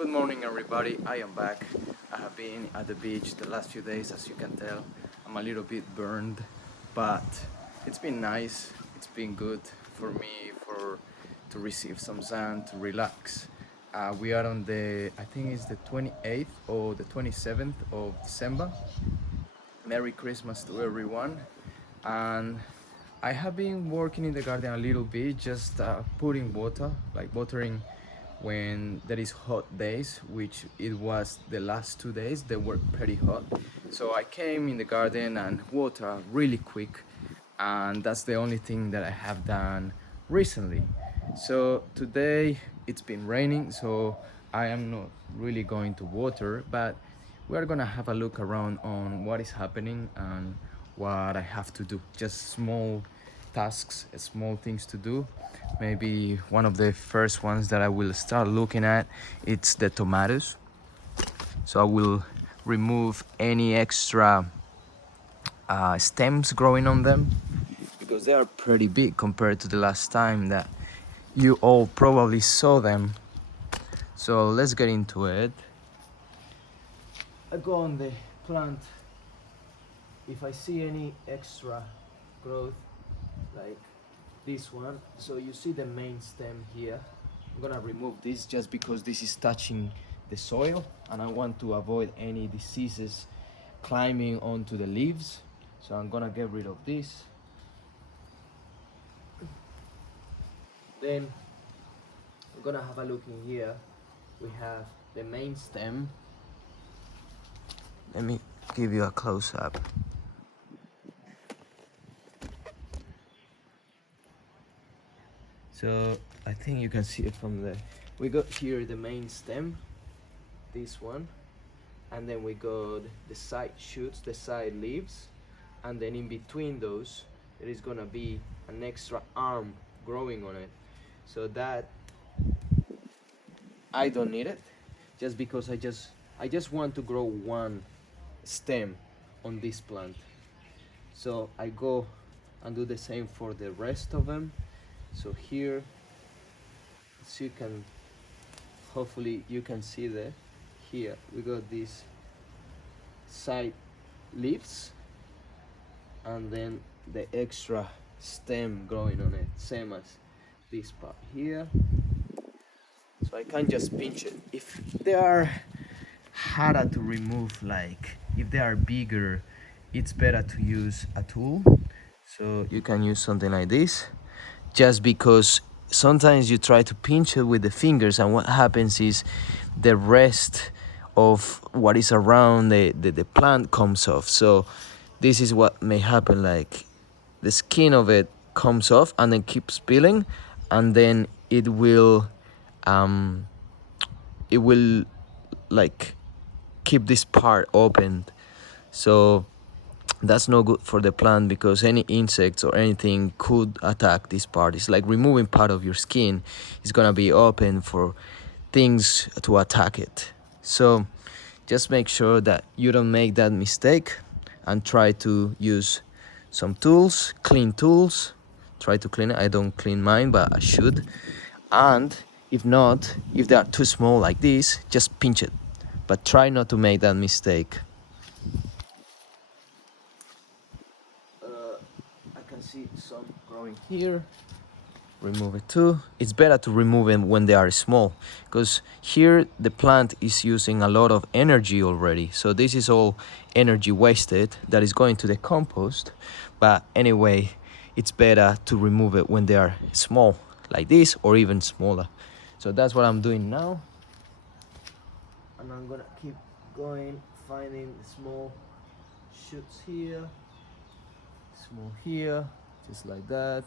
Good morning, everybody. I am back. I have been at the beach the last few days, as you can tell. I'm a little bit burned, but it's been nice. It's been good for me to receive some sun, to relax. We are on I think it's the 28th or the 27th of December. Merry Christmas to everyone. And I have been working in the garden a little bit, just putting water, like watering when there is hot days, which it was the last 2 days. They were pretty hot, so I came in the garden and water really quick, and that's the only thing that I have done recently. So today it's been raining, so I am not really going to water, but we are gonna have a look around on what is happening and what I have to do. Just small tasks, small things to do. Maybe one of the first ones that I will start looking at, it's the tomatoes. So I will remove any extra stems growing on them, because they are pretty big compared to the last time that you all probably saw them. So let's get into it. I go on the plant. If I see any extra growth like this one, so you see the main stem here, I'm gonna remove this just because this is touching the soil and I want to avoid any diseases climbing onto the leaves. So I'm gonna get rid of this. Then we're gonna have a look in here. We have the main stem. Let me give you a close-up. So I think you can see it from there. We got here the main stem, this one, and then we got the side shoots, the side leaves, and then in between those there is gonna be an extra arm growing on it. So that I don't need it, just because I just want to grow one stem on this plant. So I go and do the same for the rest of them. So here, so you can, hopefully you can see that here we got these side leaves and then the extra stem growing on it, same as this part here. So I can just pinch it. If they are harder to remove, like if they are bigger, it's better to use a tool. So you can use something like this, just because sometimes you try to pinch it with the fingers and what happens is the rest of what is around the plant comes off. So this is what may happen, like the skin of it comes off and then keeps peeling, and then it will like keep this part open. So that's no good for the plant, because any insects or anything could attack this part. It's like removing part of your skin. It's gonna be open for things to attack it. So just make sure that you don't make that mistake and try to use some tools, clean tools. Try to clean it. I don't clean mine, but I should. And if not, if they are too small like this, just pinch it, but try not to make that mistake. I can see some growing here. Remove it too. It's better to remove them when they are small, because here the plant is using a lot of energy already. So this is all energy wasted that is going to the compost. But anyway, it's better to remove it when they are small like this or even smaller. So that's what I'm doing now. And I'm gonna keep going, finding small shoots here, small here, just like that.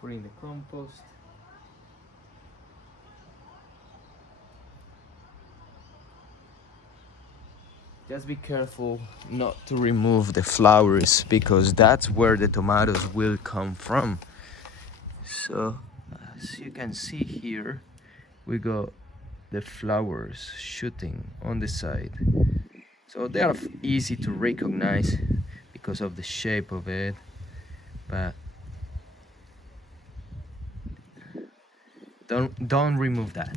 Put in the compost. Just be careful not to remove the flowers, because that's where the tomatoes will come from. So as you can see here, we got the flowers shooting on the side. So they are easy to recognize because of the shape of it, but don't remove that.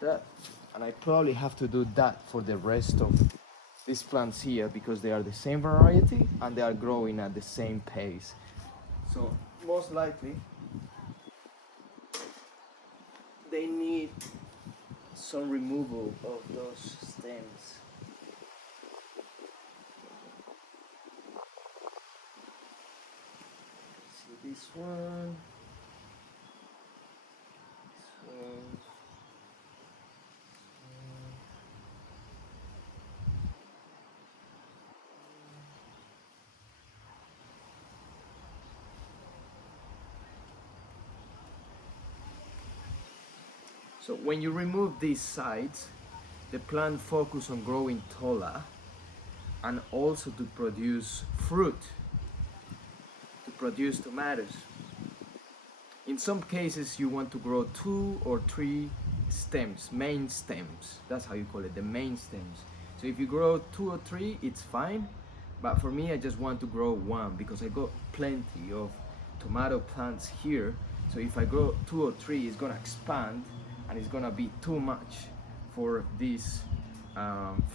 that, and I probably have to do that for the rest of these plants here because they are the same variety and they are growing at the same pace. So most likely they need some removal of those stems. See this one, this one. So when you remove these sides, the plant focus on growing taller and also to produce fruit, to produce tomatoes. In some cases you want to grow 2 or 3 stems, main stems. That's how you call it, the main stems. So if you grow 2 or 3, it's fine. But for me, I just want to grow 1 because I got plenty of tomato plants here. So if I grow 2 or 3, it's gonna expand and it's gonna be too much for this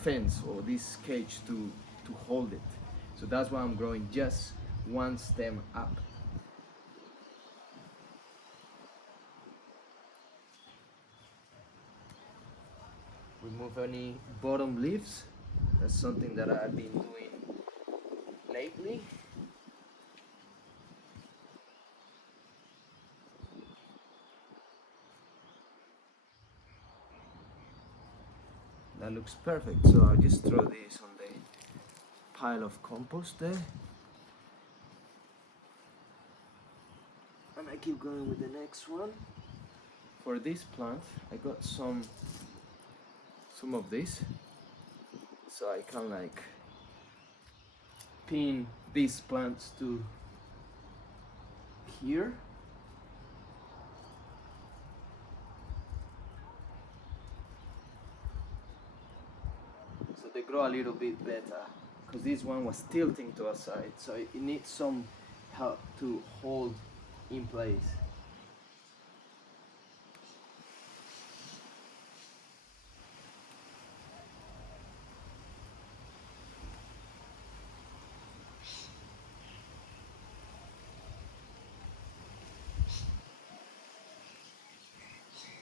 fence or this cage to hold it. So that's why I'm growing just 1 stem up. Remove any bottom leaves. That's something that I've been doing lately. That looks perfect, so I'll just throw this on the pile of compost there. And I keep going with the next one. For this plant, I got some of this, so I can like pin these plants to here. So they grow a little bit better, because this one was tilting to a side, so it needs some help to hold in place.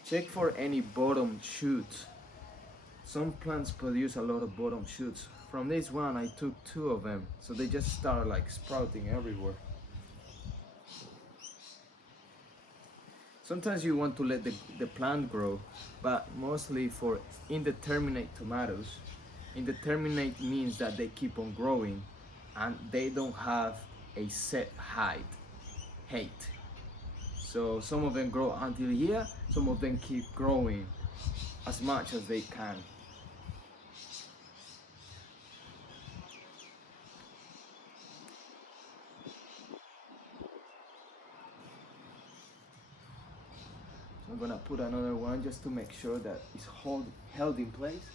Check for any bottom shoots. Some plants produce a lot of bottom shoots. From this one I took 2 of them, so they just start like sprouting everywhere. Sometimes you want to let the plant grow, but mostly for indeterminate tomatoes, indeterminate means that they keep on growing and they don't have a set height. So some of them grow until here, some of them keep growing as much as they can. So I'm gonna put another one just to make sure that it's held in place.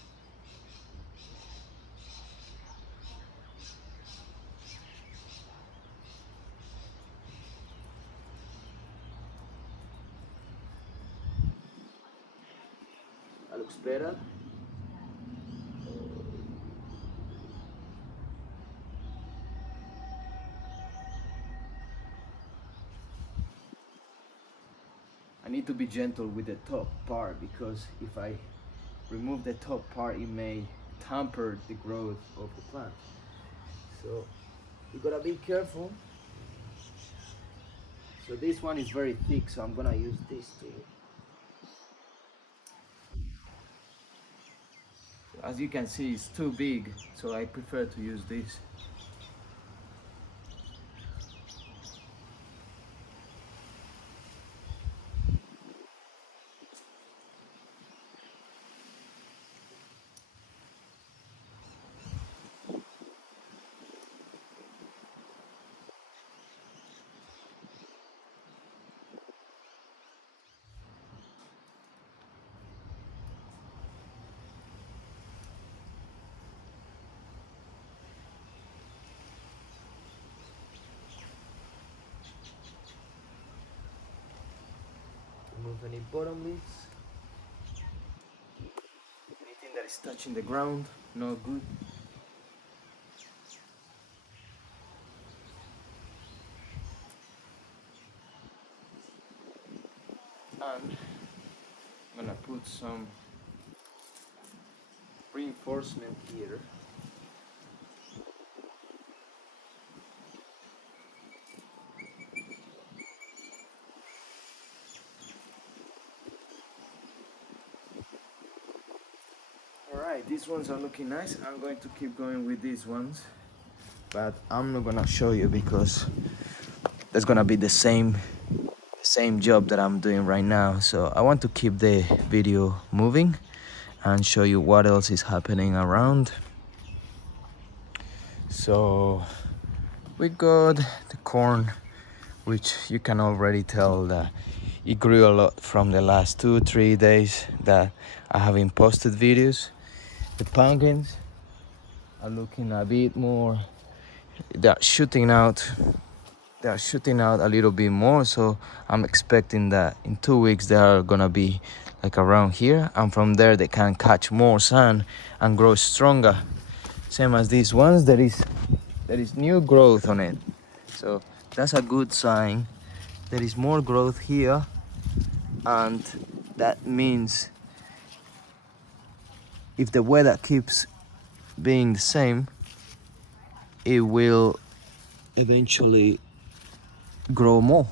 That looks better. I need to be gentle with the top part because if I remove the top part, it may tamper the growth of the plant. So you gotta be careful. So this one is very thick, so I'm gonna use this too. As you can see, it's too big, so I prefer to use this. Remove any bottom leaves. it's touching the ground, not good. And I'm gonna put some reinforcement here. Alright, these ones are looking nice. I'm going to keep going with these ones, but I'm not gonna show you because there's gonna be the same job that I'm doing right now. So I want to keep the video moving and show you what else is happening around. So we got the corn, which you can already tell that it grew a lot from the last 2-3 days that I haven't posted videos. The pumpkins are looking a bit more, they're shooting out a little bit more, so I'm expecting that in 2 weeks they are gonna be like around here, and from there they can catch more sun and grow stronger. Same as these ones, there is new growth on it, so that's a good sign. There is more growth here, and that means if the weather keeps being the same, it will eventually grow more.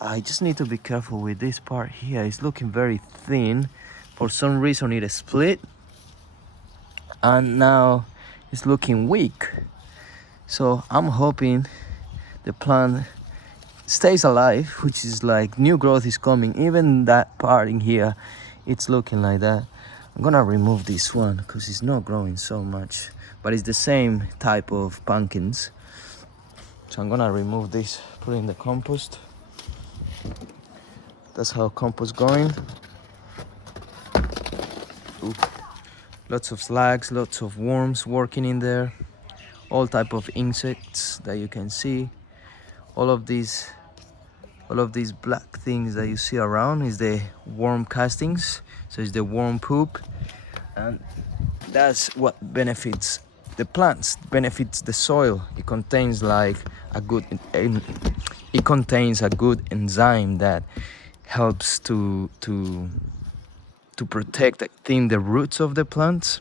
I just need to be careful with this part here. It's looking very thin. For some reason it split, and now it's looking weak. So I'm hoping the plant stays alive, which is like new growth is coming. Even that part in here, it's looking like that. I'm gonna remove this one because it's not growing so much, but it's the same type of pumpkins. So I'm gonna remove this, put it in the compost. That's how compost going. Ooh. Lots of slugs, lots of worms working in there, all type of insects that you can see. All of these black things that you see around is the worm castings, so it's the worm poop, and that's what benefits the plants, benefits the soil. It contains like it contains a good enzyme that helps to protect, I think, the roots of the plants.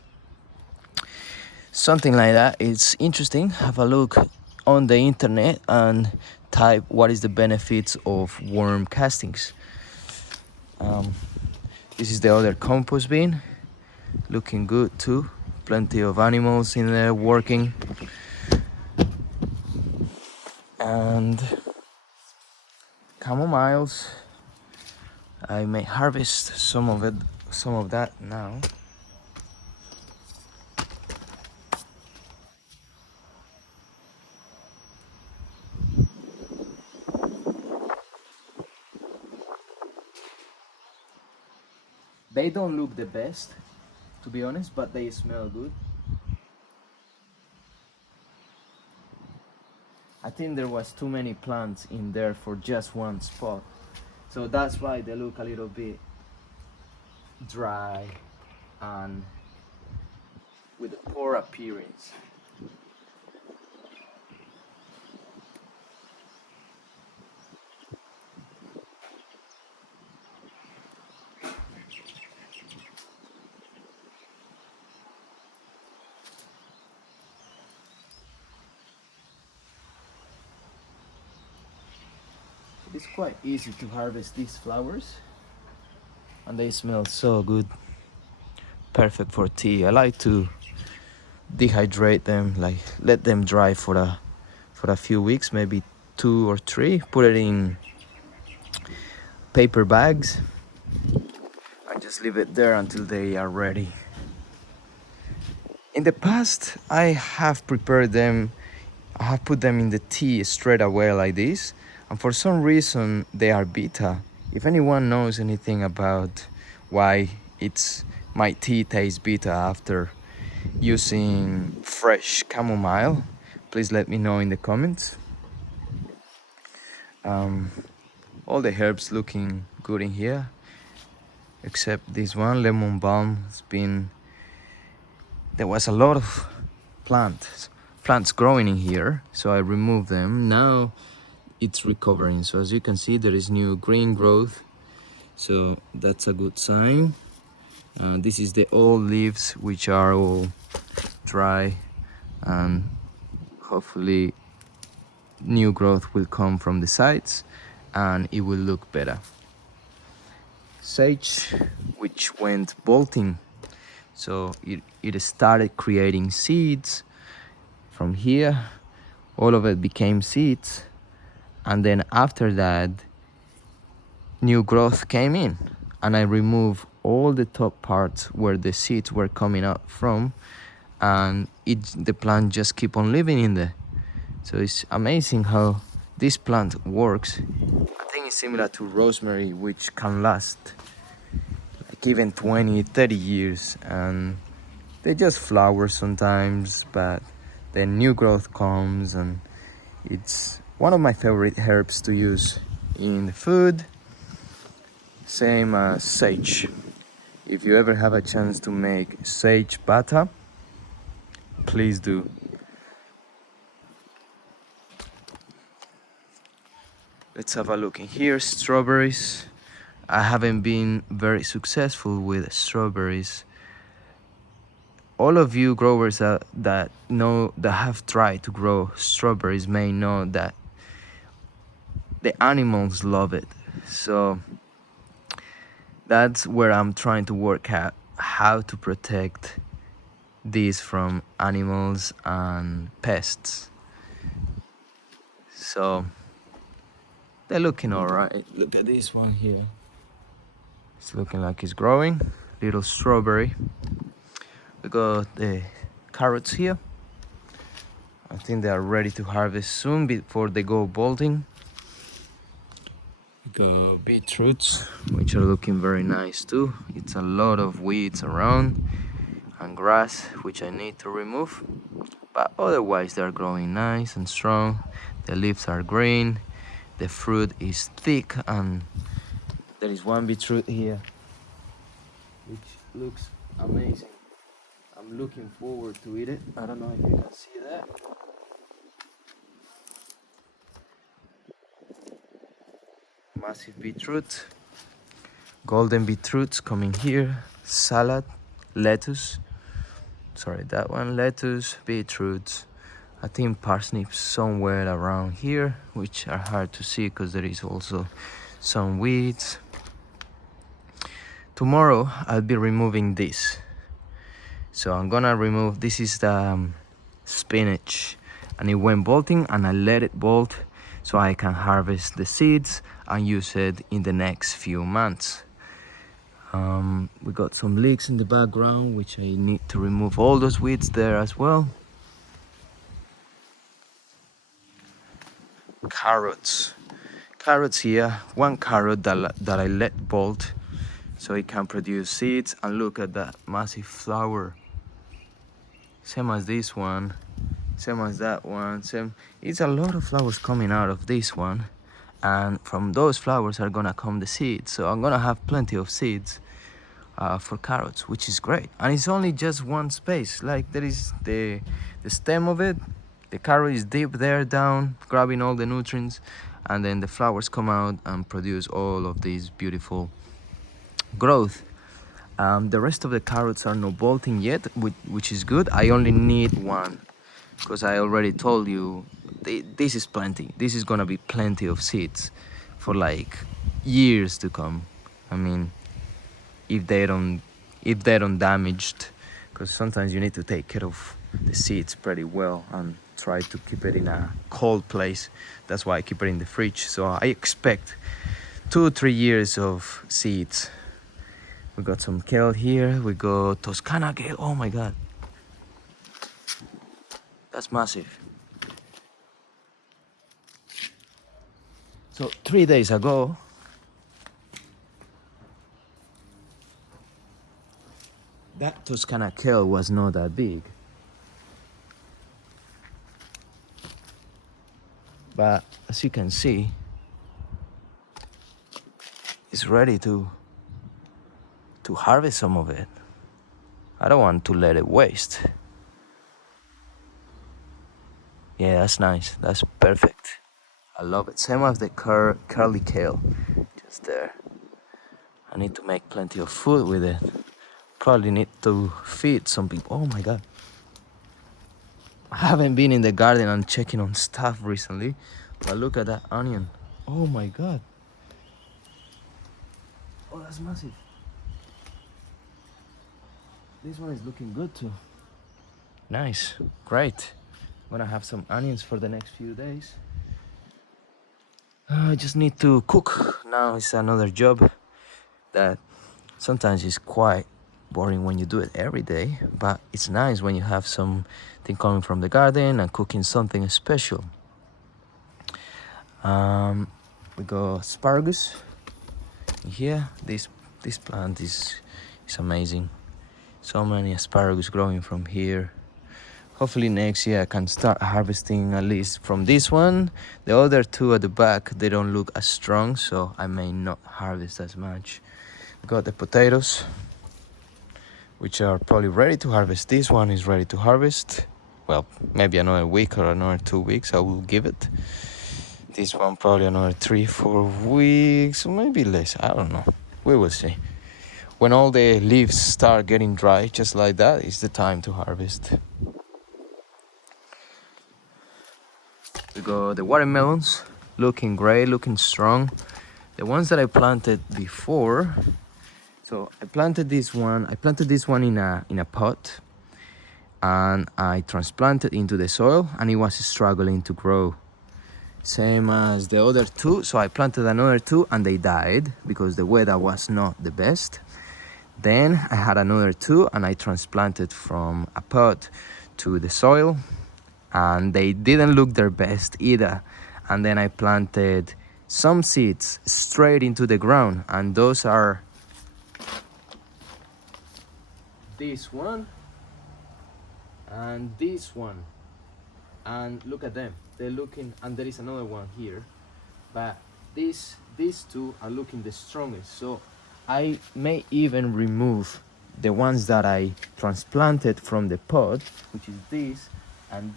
Something like that. It's interesting. Have a look on the internet and type what is the benefits of worm castings. This is the other compost bin, looking good too. Plenty of animals in there working. And chamomiles, I may harvest some of that now. They don't look the best, to be honest, but they smell good. I think there was too many plants in there for just one spot, so that's why they look a little bit dry and with a poor appearance. It's quite easy to harvest these flowers, and they smell so good. Perfect for tea. I like to dehydrate them, like let them dry for a few weeks, maybe 2 or 3. Put it in paper bags and just leave it there until they are ready. In the past, I have prepared them. I have put them in the tea straight away like this, and for some reason they are bitter. If anyone knows anything about why my tea tastes bitter after using fresh chamomile, please let me know in the comments. All the herbs looking good in here, except this one, lemon balm. It's been there was a lot of plants growing in here, so I removed them. Now it's recovering, so as you can see there is new green growth, so that's a good sign. This is the old leaves which are all dry, and hopefully new growth will come from the sides and it will look better. Sage, which went bolting, so it started creating seeds from here. All of it became seeds, and then after that new growth came in, and I removed all the top parts where the seeds were coming out from, and the plant just keep on living in there. So it's amazing how this plant works. I think it's similar to rosemary, which can last like even 20-30 years, and they just flower sometimes, but then new growth comes, and it's one of my favorite herbs to use in the food. Same as sage. If you ever have a chance to make sage butter, please do. Let's have a look in here. Strawberries. I haven't been very successful with strawberries. All of you growers that have tried to grow strawberries may know that the animals love it. So that's where I'm trying to work out how to protect these from animals and pests. So they're looking all right. Look at this one here. It's looking like it's growing. Little strawberry. We got the carrots here. I think they are ready to harvest soon before they go bolting. We got beetroots, which are looking very nice too. It's a lot of weeds around and grass, which I need to remove. But otherwise they're growing nice and strong. The leaves are green. The fruit is thick, and there is one beetroot here which looks amazing. I'm looking forward to eat it. I don't know if you can see that. Massive beetroot. Golden beetroots coming here. Salad, lettuce. Sorry, that one, lettuce, beetroots. I think parsnips somewhere around here, which are hard to see because there is also some weeds. Tomorrow I'll be removing this. So I'm gonna remove, this is the spinach, and it went bolting, and I let it bolt so I can harvest the seeds and use it in the next few months. We got some leeks in the background, which I need to remove all those weeds there as well. Carrots here, one carrot that I let bolt so it can produce seeds, and look at that massive flower. Same as this one, same as that one, same. It's a lot of flowers coming out of this one, and from those flowers are gonna come the seeds. So I'm gonna have plenty of seeds for carrots, which is great. And it's only just one space. Like, there is the stem of it. The carrot is deep there down, grabbing all the nutrients, and then the flowers come out and produce all of these beautiful growth. The rest of the carrots are not bolting yet, which is good. I only need one because I already told you this is plenty. This is gonna be plenty of seeds for like years to come. I mean, if they don't damaged, because sometimes you need to take care of the seeds pretty well and try to keep it in a cold place. That's why I keep it in the fridge. So I expect 2-3 years of seeds. We got some kale here. We got Toscana kale. Oh my god, that's massive. So 3 days ago, that Toscana kale was not that big, but as you can see, it's ready to harvest some of it. I don't want to let it waste. Yeah, that's nice. That's perfect. I love it. Same as the curly kale, just there. I need to make plenty of food with it. Probably need to feed some people. Oh my god. I haven't been in the garden and checking on stuff recently, but look at that onion. Oh my god. Oh, that's massive. This one is looking good too. Nice, great. I'm gonna have some onions for the next few days. I just need to cook. Now it's another job that sometimes is quite boring when you do it every day, but it's nice when you have something coming from the garden and cooking something special. We got asparagus here. This plant is amazing. So many asparagus growing from here. Hopefully next year I can start harvesting at least from this one. The other two at the back, they don't look as strong, so I may not harvest as much. Got the potatoes, which are probably ready to harvest. This one is ready to harvest. Well, maybe another week or another 2 weeks I will give it. This one probably another 3-4 weeks, or maybe less, I don't know. We will see. When all the leaves start getting dry, just like that, is the time to harvest. We got the watermelons, looking great, looking strong. The ones that I planted before, so I planted this one in a pot, and I transplanted into the soil, and it was struggling to grow. Same as the other two, so I planted another two and they died because the weather was not the best. Then I had another two and I transplanted from a pot to the soil, and they didn't look their best either. And then I planted some seeds straight into the ground, and those are this one and this one. And look at them, they're looking, and there is another one here, but these two are looking the strongest. So I may even remove the ones that I transplanted from the pot, which is this, and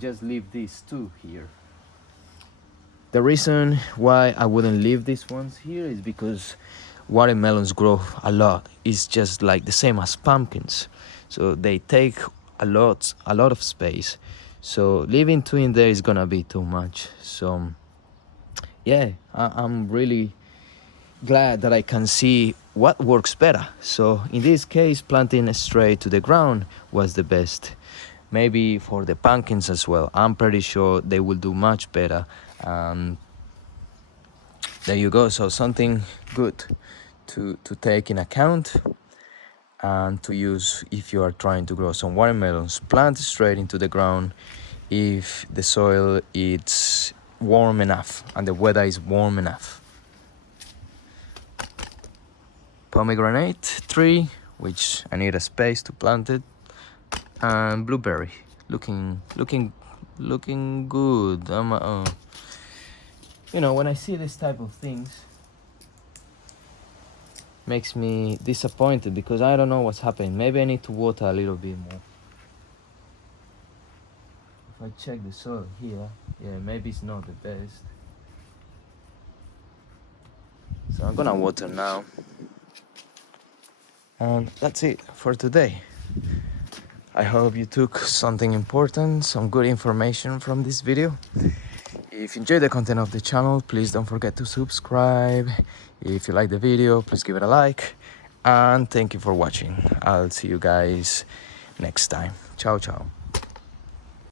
just leave these two here. The reason why I wouldn't leave these ones here is because watermelons grow a lot. It's just like the same as pumpkins, so they take a lot of space. So leaving two in there is gonna be too much. So yeah, I'm really glad that I can see what works better. So in this case, planting straight to the ground was the best. Maybe for the pumpkins as well, I'm pretty sure they will do much better. There you go. So something good to take in account and to use if you are trying to grow some watermelons. Plant straight into the ground if the soil is warm enough and the weather is warm enough. Pomegranate tree, which I need a space to plant it, and blueberry, looking good on my own. You know, when I see this type of things, makes me disappointed because I don't know what's happening. Maybe I need to water a little bit more. If I check the soil here, yeah, maybe it's not the best. So I'm gonna water now. And that's it for today. I hope you took something important, some good information from this video. If you enjoyed the content of the channel, please don't forget to subscribe. If you like the video, please give it a like. And thank you for watching. I'll see you guys next time. Ciao, ciao.